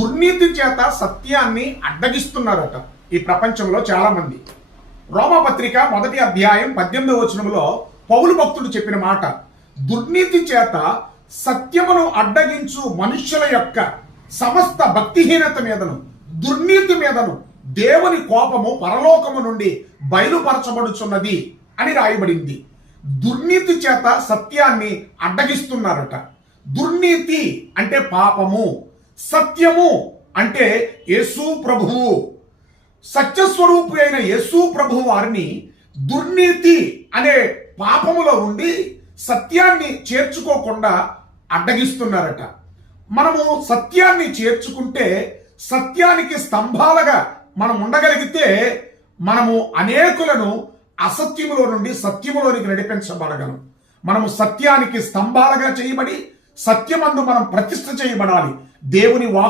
దుర్నీతి చేత సత్యాన్ని అడ్డగిస్తున్నారట ఈ ప్రపంచంలో చాలా మంది రోమపత్రిక మొదటి అధ్యాయం పద్దెనిమిదవ వచనంలో పౌలు భక్తుడు చెప్పిన మాట దుర్నీతి చేత సత్యమును అడ్డగించు మనుష్యుల యొక్క సమస్త భక్తిహీనత మీదను దుర్నీతి మీదను దేవుని కోపము పరలోకము నుండి బయలుపరచబడుచున్నది అని రాయబడింది. దుర్నీతి చేత సత్యాన్ని అడ్డగిస్తున్నారట. దుర్నీతి అంటే పాపము. సత్యము అంటే యేసు ప్రభువు. సత్యస్వరూపు అయిన యేసు ప్రభు వారిని దుర్నీతి అనే పాపములో ఉండి సత్యాన్ని చేర్చుకోకుండా అడ్డగిస్తున్నారట. మనము సత్యాన్ని చేర్చుకుంటే సత్యానికి స్తంభాలుగా మనం ఉండగలిగితే మనము అనేకులను అసత్యములో నుండి సత్యములోనికి నడిపించబడగలం. మనము సత్యానికి స్తంభాలుగా చేయబడి సత్యమందు మనం ప్రతిష్ట చేయబడాలి. దేవుని వాక్